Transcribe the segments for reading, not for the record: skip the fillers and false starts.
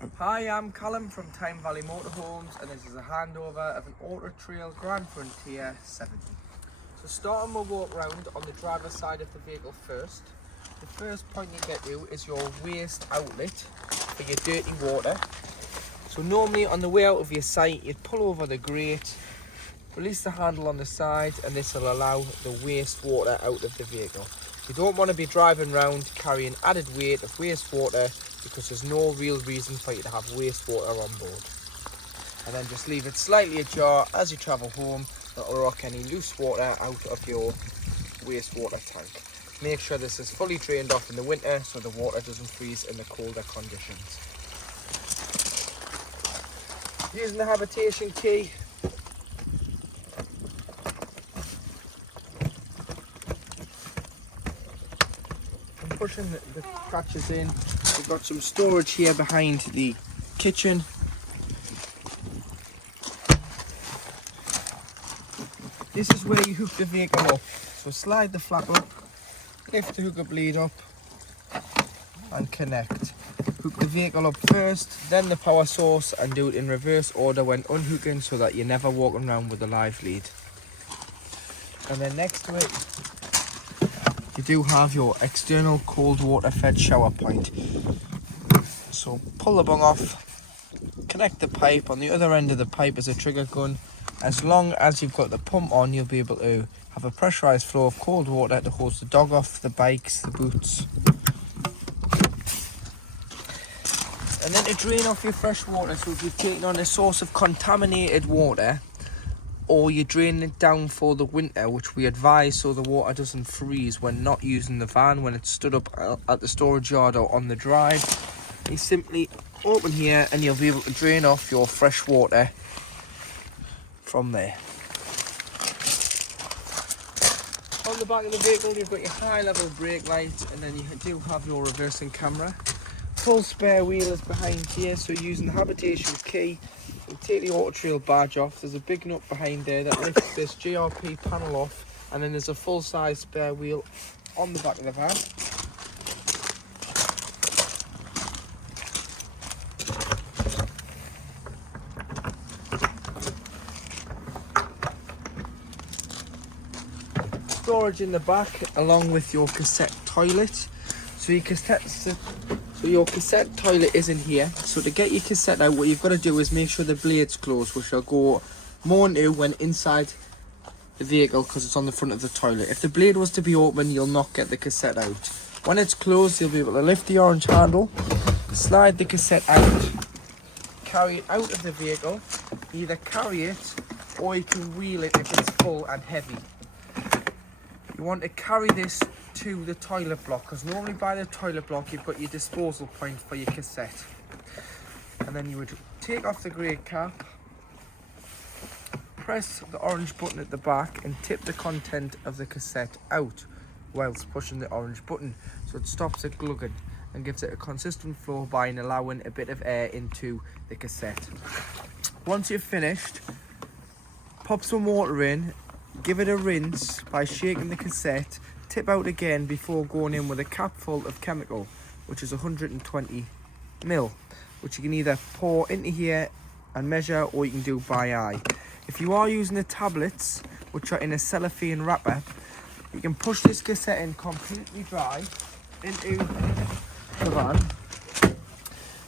Hi, I'm Callum from Tyne Valley Motorhomes, and this is a handover of an Auto Trail Grande Frontier 70. So starting my walk round on the driver's side of the vehicle first, the first point you get to is your waste outlet for your dirty water. So normally on the way out of your site, you'd pull over the grate, release the handle on the side, and this will allow the waste water out of the vehicle. You don't want to be driving around carrying added weight of wastewater because there's no real reason for you to have wastewater on board. And then just leave it slightly ajar as you travel home. That'll rock any loose water out of your wastewater tank. Make sure this is fully drained off in the winter so the water doesn't freeze in the colder conditions. Using the habitation key, pushing the catches in. We've got some storage here behind the kitchen. This is where you hook the vehicle up. So slide the flap up, lift the hooker bleed up and connect. Hook the vehicle up first, then the power source, and do it in reverse order when unhooking so that you're never walking around with a live lead. And then next to it, you do have your external cold water fed shower point. So pull the bung off, connect the pipe. On the other end of the pipe is a trigger gun. As long as you've got the pump on, you'll be able to have a pressurised flow of cold water to hose the dog off, the bikes, the boots. And then to drain off your fresh water, so if you've taken on a source of contaminated water, or you're draining it down for the winter, which we advise so the water doesn't freeze when not using the van, when it's stood up at the storage yard or on the drive, you simply open here and you'll be able to drain off your fresh water from there. On the back of the vehicle, you've got your high level brake light, and then you do have your reversing camera. Full spare wheel is behind here, so using the habitation key, you take the Auto Trail badge off. There's a big nut behind there that lifts this GRP panel off, and then there's a full size spare wheel on the back of the van. Storage in the back along with your cassette toilet. So your cassette toilet is in here. So to get your cassette out, what you've got to do is make sure the blade's closed, which I'll go more into when inside the vehicle because it's on the front of the toilet. If the blade was to be open, you'll not get the cassette out. When it's closed, you'll be able to lift the orange handle, slide the cassette out, carry it out of the vehicle. Either carry it or you can wheel it if it's full and heavy. You want to carry this to the toilet block, because normally by the toilet block you've got your disposal point for your cassette. And then you would take off the grey cap, press the orange button at the back and tip the content of the cassette out whilst pushing the orange button, so it stops it glugging and gives it a consistent flow by allowing a bit of air into the cassette. Once you've finished, pop some water in, give it a rinse by shaking the cassette, tip out again before going in with a cap full of chemical, which is 120 ml, which you can either pour into here and measure, or you can do by eye. If you are using the tablets, which are in a cellophane wrapper, you can push this cassette in completely dry into the van,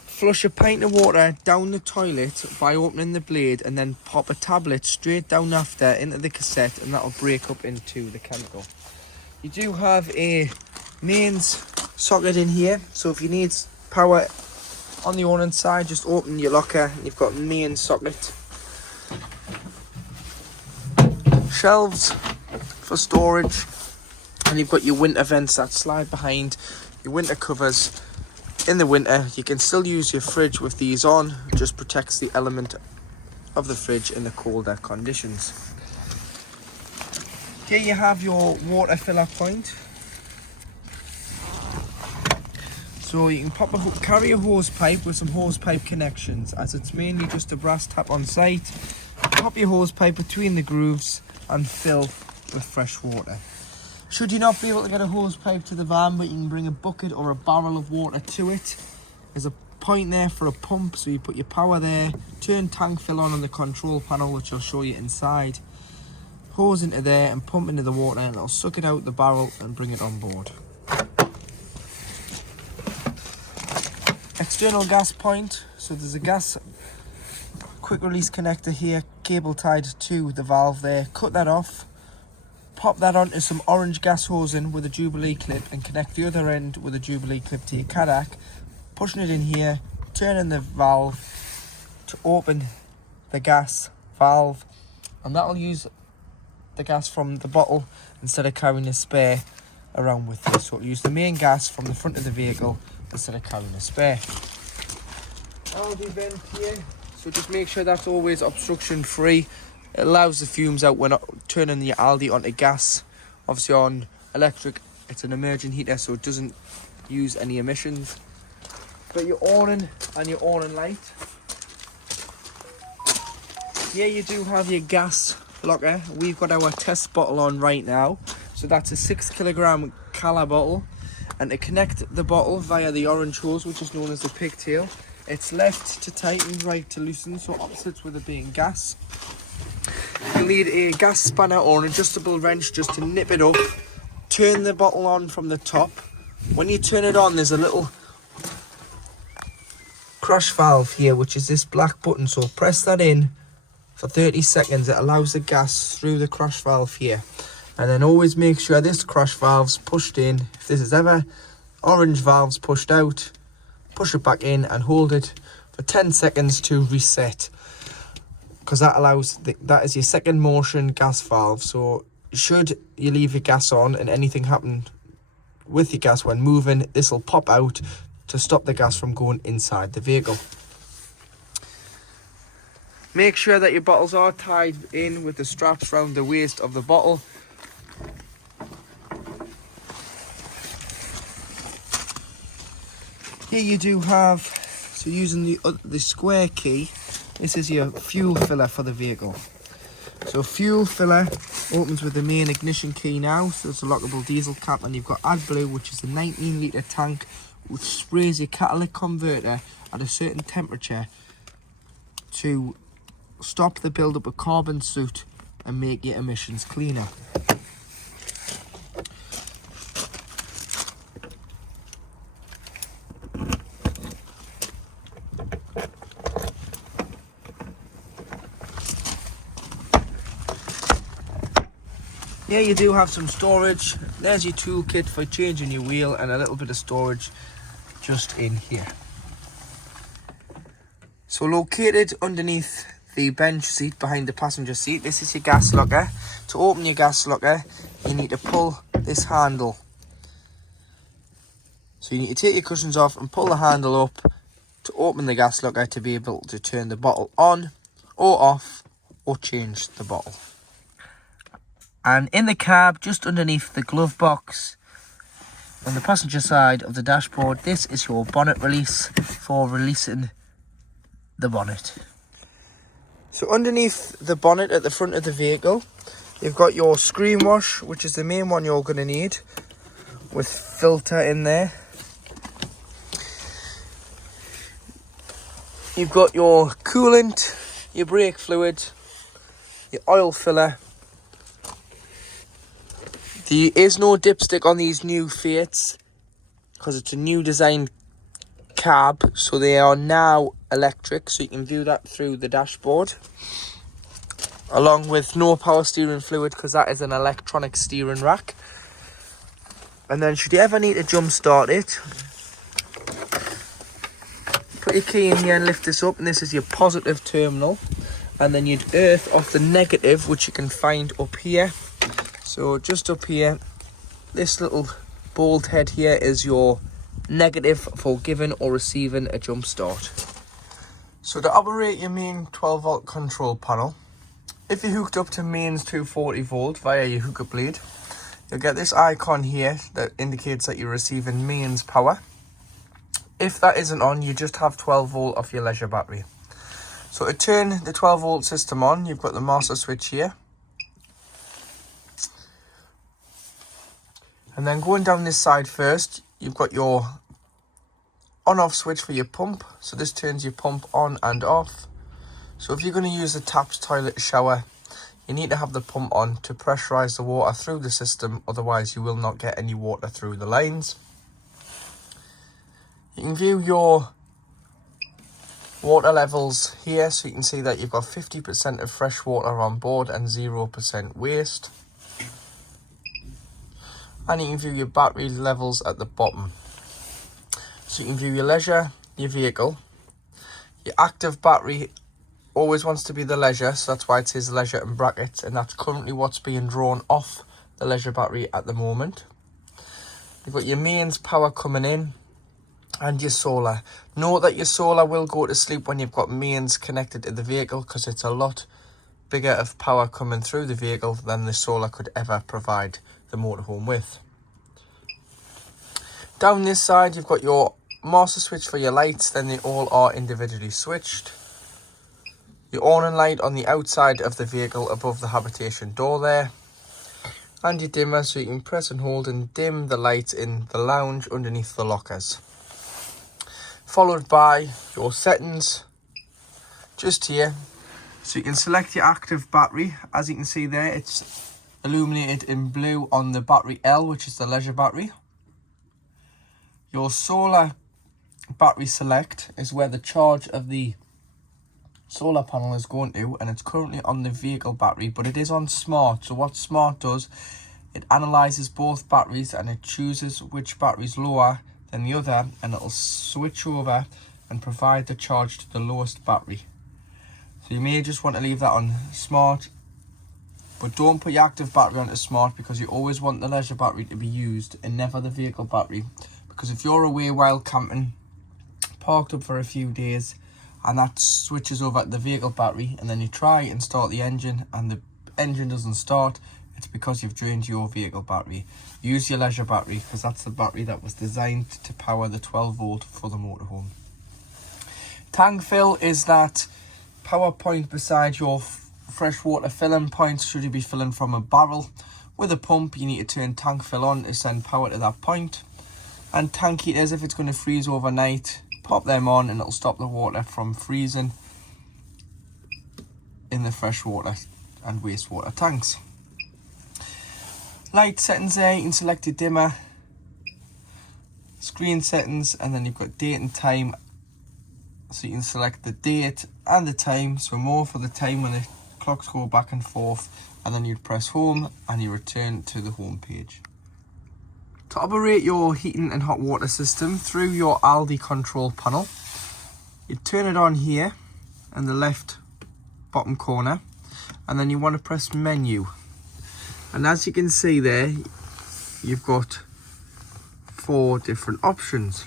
flush a pint of water down the toilet by opening the blade, and then pop a tablet straight down after into the cassette, and that'll break up into the chemical. You do have a mains socket in here, so if you need power on the awning side, just open your locker and you've got main socket. Shelves for storage, and you've got your winter vents that slide behind your winter covers. In the winter, you can still use your fridge with these on, it just protects the element of the fridge in the colder conditions. Here you have your water filler point. So you can carry a hose pipe with some hose pipe connections, as it's mainly just a brass tap on site. Pop your hose pipe between the grooves and fill with fresh water. Should you not be able to get a hose pipe to the van, but you can bring a bucket or a barrel of water to it, there's a point there for a pump, so you put your power there, turn tank fill on the control panel, which I'll show you inside, hose into there and pump into the water, and it'll suck it out the barrel and bring it on board. External gas point, so there's a gas quick release connector here, cable tied to the valve there. Cut that off, pop that onto some orange gas hosing with a Jubilee clip and connect the other end with a Jubilee clip to your Cadac, pushing it in here, turning the valve to open the gas valve, and that'll use the gas from the bottle instead of carrying a spare around with you. So it'll use the main gas from the front of the vehicle instead of carrying a spare. Aldi vent here, so just make sure that's always obstruction free. It allows the fumes out when turning the Aldi onto gas. Obviously on electric it's an immersion heater, so it doesn't use any emissions. But your awning and your awning light. Here you do have your gas locker. We've got our test bottle on right now, so that's a 6 kilogram Cala bottle, and to connect the bottle via the orange hose, which is known as the pigtail, it's left to tighten, right to loosen, so opposites with it being gas. You'll need a gas spanner or an adjustable wrench just to nip it up. Turn the bottle on from the top. When you turn it on, there's a little crush valve here, which is this black button, so press that in for 30 seconds. It allows the gas through the crush valve here, and then always make sure this crush valve's pushed in. If this is ever orange valve's pushed out, push it back in and hold it for 10 seconds to reset, because that allows that is your second motion gas valve. So should you leave your gas on and anything happen with your gas when moving, this will pop out to stop the gas from going inside the vehicle. Make sure that your bottles are tied in with the straps around the waist of the bottle. Here you do have, so using the square key, this is your fuel filler for the vehicle. So fuel filler opens with the main ignition key now, so it's a lockable diesel cap, and you've got AdBlue, which is a 19 litre tank which sprays your catalytic converter at a certain temperature to stop the build-up of carbon soot and make your emissions cleaner. Yeah, you do have some storage. There's your toolkit for changing your wheel, and a little bit of storage just in here. So located underneath the bench seat behind the passenger seat, this is your gas locker. To open your gas locker, you need to pull this handle. So you need to take your cushions off and pull the handle up to open the gas locker to be able to turn the bottle on or off or change the bottle. And in the cab, just underneath the glove box on the passenger side of the dashboard, this is your bonnet release for releasing the bonnet. So underneath the bonnet at the front of the vehicle, you've got your screen wash, which is the main one you're going to need, with filter in there. You've got your coolant, your brake fluid, your oil filler. There is no dipstick on these new Fiats because it's a new design cab, so they are now electric, so you can view that through the dashboard, along with no power steering fluid because that is an electronic steering rack. And then should you ever need to jump start it, put your key in here and lift this up, and this is your positive terminal, and then you'd earth off the negative, which you can find up here. So just up here, this little bolt head here is your negative for giving or receiving a jump start. So to operate your main 12 volt control panel, if you're hooked up to mains 240 volt via your hookup lead, you'll get this icon here that indicates that you're receiving mains power. If that isn't on, you just have 12 volt off your leisure battery. So to turn the 12 volt system on, you've got the master switch here. And then going down this side first, you've got your on-off switch for your pump. So this turns your pump on and off. So if you're going to use the taps, toilet, shower, you need to have the pump on to pressurize the water through the system, otherwise you will not get any water through the lines. You can view your water levels here, so you can see that you've got 50% of fresh water on board and 0% waste. And you can view your battery levels at the bottom. So you can view your leisure, your vehicle. Your active battery always wants to be the leisure, so that's why it says leisure in brackets, and that's currently what's being drawn off the leisure battery at the moment. You've got your mains power coming in and your solar. Note that your solar will go to sleep when you've got mains connected to the vehicle, because it's a lot bigger of power coming through the vehicle than the solar could ever provide the motorhome with. Down this side you've got your master switch for your lights, then they all are individually switched. Your awning light on the outside of the vehicle above the habitation door there. And your dimmer, so you can press and hold and dim the lights in the lounge underneath the lockers. Followed by your settings just here. So you can select your active battery. As you can see there, it's illuminated in blue on the battery L, which is the leisure battery. Your solar battery select is where the charge of the solar panel is going to, and it's currently on the vehicle battery, but it is on smart. So what smart does, it analyzes both batteries and it chooses which battery is lower than the other, and it'll switch over and provide the charge to the lowest battery. So you may just want to leave that on smart, but don't put your active battery onto smart, because you always want the leisure battery to be used and never the vehicle battery. Because if you're away while camping, parked up for a few days, and that switches over to the vehicle battery, and then you try and start the engine and the engine doesn't start, it's because you've drained your vehicle battery. Use your leisure battery, because that's the battery that was designed to power the 12 volt for the motorhome. Tank fill is that power point beside your freshwater filling point. Should you be filling from a barrel with a pump, you need to turn tank fill on to send power to that point. And tank heaters, if it's going to freeze overnight, pop them on and it'll stop the water from freezing in the freshwater and wastewater tanks. Light settings there, you can select your dimmer, screen settings, and then you've got date and time, so you can select the date and the time. So more for the time when the clocks go back and forth, and then you'd press home and you return to the home page. To operate your heating and hot water system through your Aldi control panel, you turn it on here in the left bottom corner, and then you want to press menu. And as you can see there, you've got 4 different options.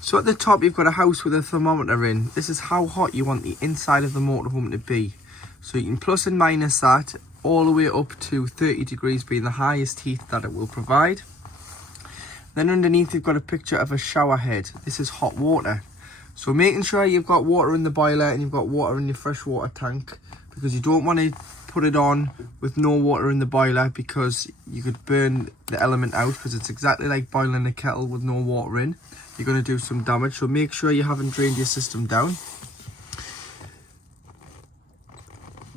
So at the top you've got a house with a thermometer in. This is how hot you want the inside of the motorhome to be. So you can plus and minus that all the way up to 30 degrees being the highest heat that it will provide. Then underneath you've got a picture of a shower head. This is hot water. So making sure you've got water in the boiler and you've got water in your freshwater tank, because you don't want to put it on with no water in the boiler, because you could burn the element out, because it's exactly like boiling a kettle with no water in. You're going to do some damage, so make sure you haven't drained your system down.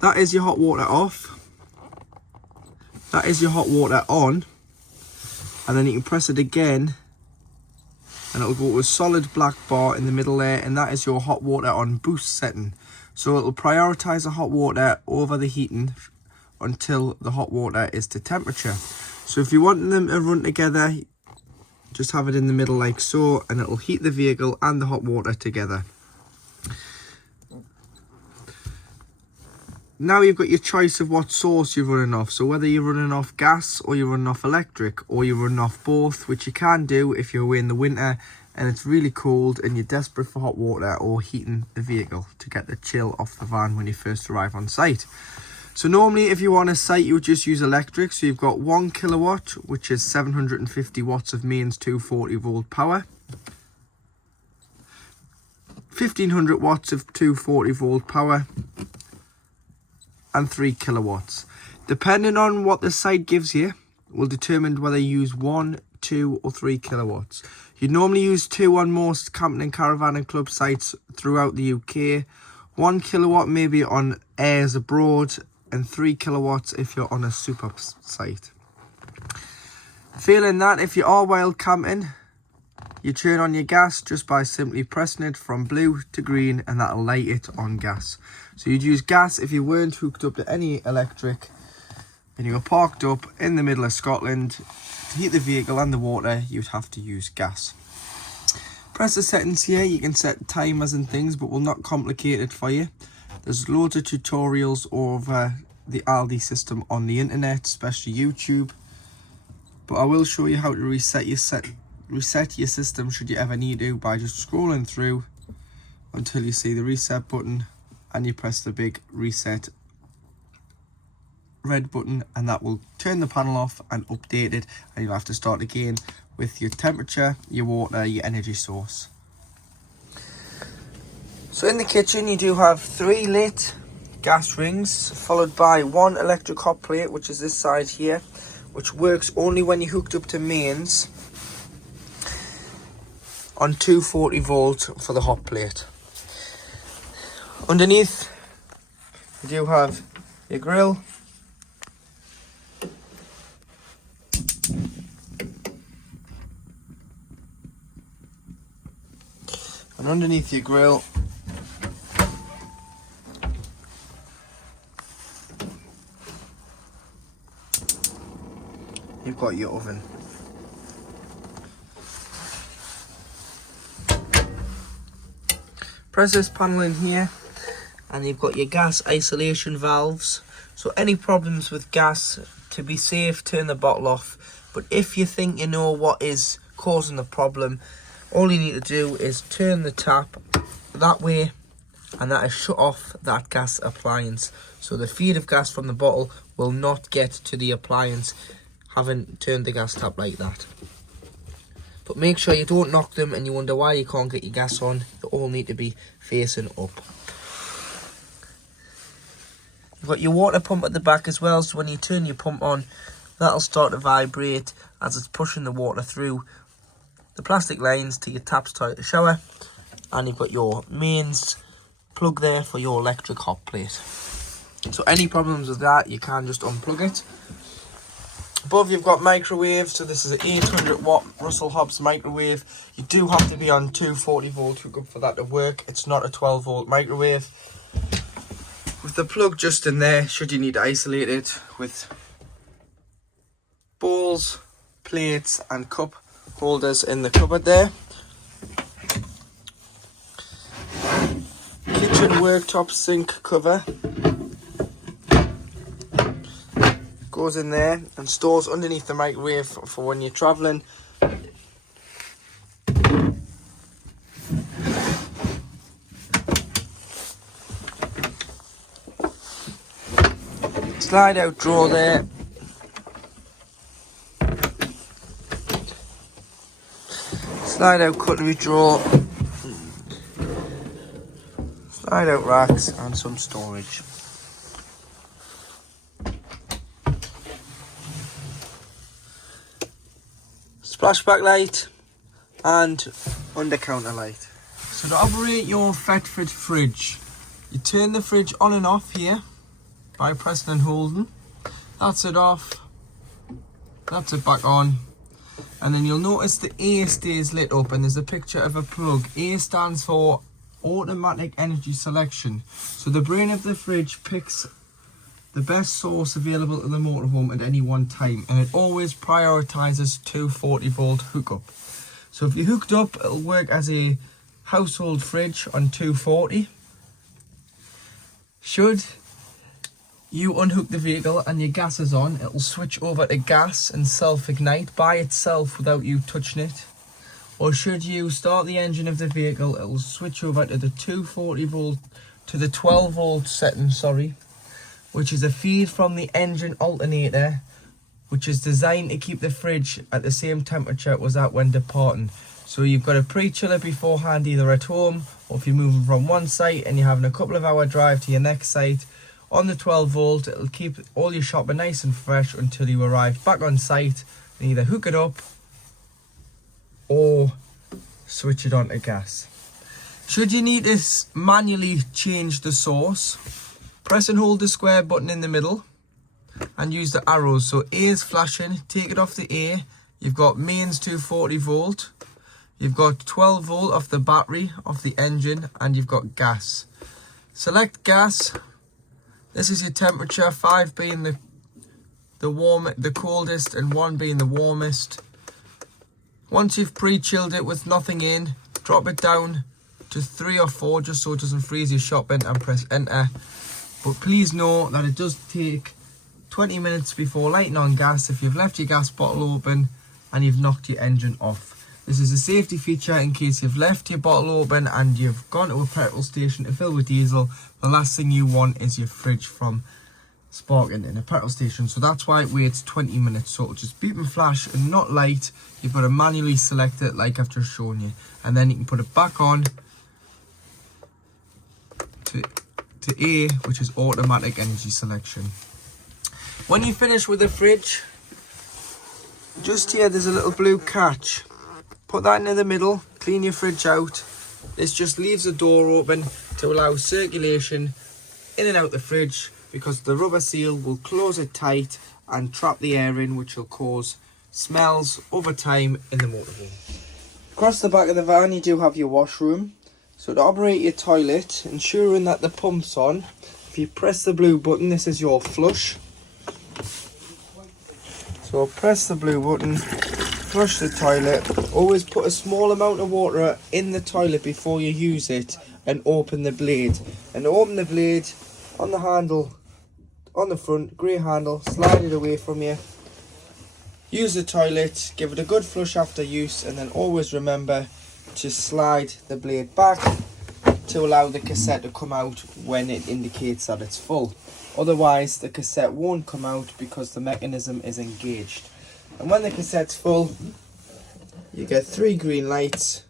That is your hot water off. That is your hot water on. And then you can press it again and it'll go to a solid black bar in the middle there, and that is your hot water on boost setting. So it'll prioritize the hot water over the heating until the hot water is to temperature. So if you want them to run together, just have it in the middle like so, and it'll heat the vehicle and the hot water together. Now you've got your choice of what source you're running off. So whether you're running off gas or you're running off electric, or you're running off both, which you can do if you're away in the winter and it's really cold and you're desperate for hot water or heating the vehicle to get the chill off the van when you first arrive on site. So normally if you're on a site, you would just use electric. So you've got 1 kilowatt, which is 750 watts of mains 240 volt power. 1500 watts of 240 volt power. And 3 kilowatts. Depending on what the site gives you will determine whether you use 1, 2 or 3 kilowatts. You'd normally use 2 on most camping and caravan and club sites throughout the UK. 1 kilowatt maybe on airs abroad, and 3 kilowatts if you're on a super site. Failing that, if you are wild camping, you turn on your gas just by simply pressing it from blue to green, and that'll light it on gas. So you'd use gas if you weren't hooked up to any electric and you were parked up in the middle of Scotland. To heat the vehicle and the water, you'd have to use gas. Press the settings here. You can set timers and things, but we'll not complicate it for you. There's loads of tutorials over the Aldi system on the internet, especially YouTube. But I will show you how to reset your system should you ever need to, by just scrolling through until you see the reset button and you press the big reset red button, and that will turn the panel off and update it, and you'll have to start again with your temperature, your water, your energy source. So in the kitchen you do have 3 lit gas rings, followed by 1 electric hot plate, which is this side here, which works only when you're hooked up to mains on 240 volt for the hot plate. Underneath you do have your grill, and underneath your grill you've got your oven. Press this panel in here and you've got your gas isolation valves. So any problems with gas, to be safe, turn the bottle off. But if you think you know what is causing the problem, all you need to do is turn the tap that way, and that is shut off that gas appliance. So the feed of gas from the bottle will not get to the appliance, having turned the gas tap like that. But make sure you don't knock them and you wonder why you can't get your gas on. They all need to be facing up. You've got your water pump at the back as well, so when you turn your pump on, that'll start to vibrate as it's pushing the water through the plastic lines to your taps to the shower. And you've got your mains plug there for your electric hot plate. So any problems with that, you can just unplug it. Above you've got microwave, so this is an 800 watt Russell Hobbs microwave. You do have to be on 240 volt hookup for that to work. It's not a 12 volt microwave. With the plug just in there, should you need to isolate it, with bowls, plates and cup holders in the cupboard there. Kitchen worktop sink cover goes in there and stores underneath the microwave for when you're travelling. Slide out drawer there. Slide out cutlery drawer. Slide out racks and some storage. Splashback light and under counter light. So to operate your Thetford fridge, you turn the fridge on and off here by pressing and holding. That's it off. That's it back on. And then you'll notice the A stays lit up and there's a picture of a plug. A stands for automatic energy selection. So the brain of the fridge picks the best source available to the motorhome at any one time, and it always prioritizes 240 volt hookup. So if you're hooked up, it'll work as a household fridge on 240. Should you unhook the vehicle and your gas is on, it'll switch over to gas and self-ignite by itself without you touching it. Or should you start the engine of the vehicle, it'll switch over to the 240 volt to the 12 volt setting, which is a feed from the engine alternator, which is designed to keep the fridge at the same temperature it was at when departing. So you've got a pre-chiller beforehand, either at home or if you're moving from one site and you're having a couple of hour drive to your next site. On the 12 volt, it'll keep all your shopping nice and fresh until you arrive back on site and either hook it up or switch it on to gas. Should you need to manually change the source, press and hold the square button in the middle and use the arrows. So A is flashing, take it off the A. You've got mains 240 volt. You've got 12 volt off the battery, off the engine, and you've got gas. Select gas. This is your temperature, 5 being the coldest and 1 being the warmest. Once you've pre-chilled it with nothing in, drop it down to 3 or 4 just so it doesn't freeze your shopping, and press enter. But please know that it does take 20 minutes before lighting on gas if you've left your gas bottle open and you've knocked your engine off. This is a safety feature in case you've left your bottle open and you've gone to a petrol station to fill with diesel. The last thing you want is your fridge from sparking in a petrol station. So that's why it waits 20 minutes. So it'll just beep and flash and not light. You've got to manually select it like I've just shown you. And then you can put it back on to A, which is automatic energy selection. When you finish with the fridge, just here there's a little blue catch. Put that into the middle, clean your fridge out. This just leaves the door open to allow circulation in and out the fridge, because the rubber seal will close it tight and trap the air in, which will cause smells over time in the motorhome. Across the back of the van you do have your washroom. So to operate your toilet, ensuring that the pump's on, if you press the blue button, this is your flush. So press the blue button, flush the toilet. Always put a small amount of water in the toilet before you use it, and open the blade. And open the blade on the handle, on the front, grey handle, slide it away from you. Use the toilet, give it a good flush after use, and then always remember to slide the blade back to allow the cassette to come out when it indicates that it's full. Otherwise the cassette won't come out because the mechanism is engaged. And when the cassette's full, you get 3 green lights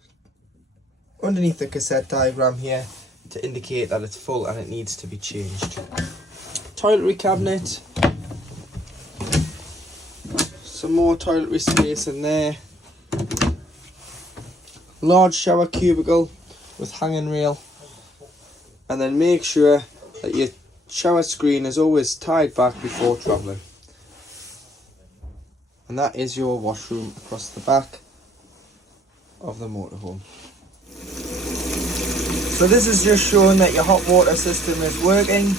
underneath the cassette diagram here to indicate that it's full and it needs to be changed. Toiletry cabinet, some more toiletry space in there. Large shower cubicle with hanging rail, and then make sure that your shower screen is always tied back before travelling. And that is your washroom across the back of the motorhome. So this is just showing that your hot water system is working.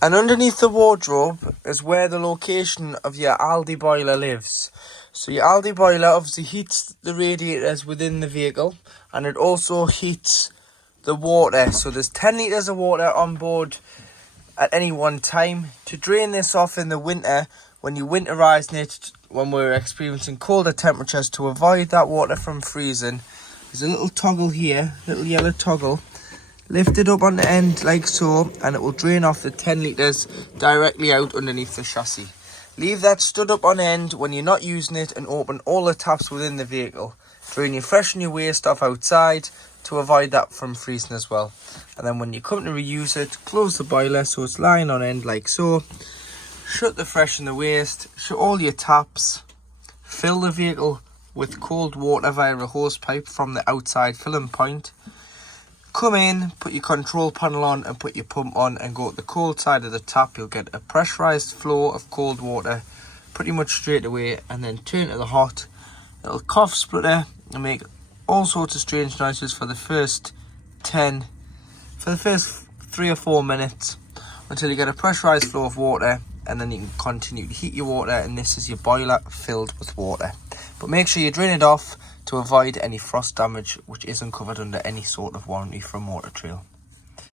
And underneath the wardrobe is where the location of your Aldi boiler lives. So your Aldi boiler obviously heats the radiators within the vehicle, and it also heats the water. So there's 10 litres of water on board at any one time. To drain this off in the winter, when you're winterising it, when we're experiencing colder temperatures, to avoid that water from freezing, there's a little toggle here, little yellow toggle. Lift it up on the end like so, and it will drain off the 10 litres directly out underneath the chassis. Leave that stood up on end when you're not using it, and open all the taps within the vehicle. Drain your fresh and your waste off outside to avoid that from freezing as well. And then when you come to reuse it, close the boiler so it's lying on end like so. Shut the fresh and the waste, shut all your taps, fill the vehicle with cold water via a hose pipe from the outside filling point. Come in, put your control panel on and put your pump on, and go to the cold side of the tap. You'll get a pressurised flow of cold water pretty much straight away, and then turn to the hot. It'll cough, splutter and make all sorts of strange noises for the first 3 or 4 minutes until you get a pressurised flow of water, and then you can continue to heat your water, and this is your boiler filled with water. But make sure you drain it off to avoid any frost damage, which isn't covered under any sort of warranty from Motor Trail.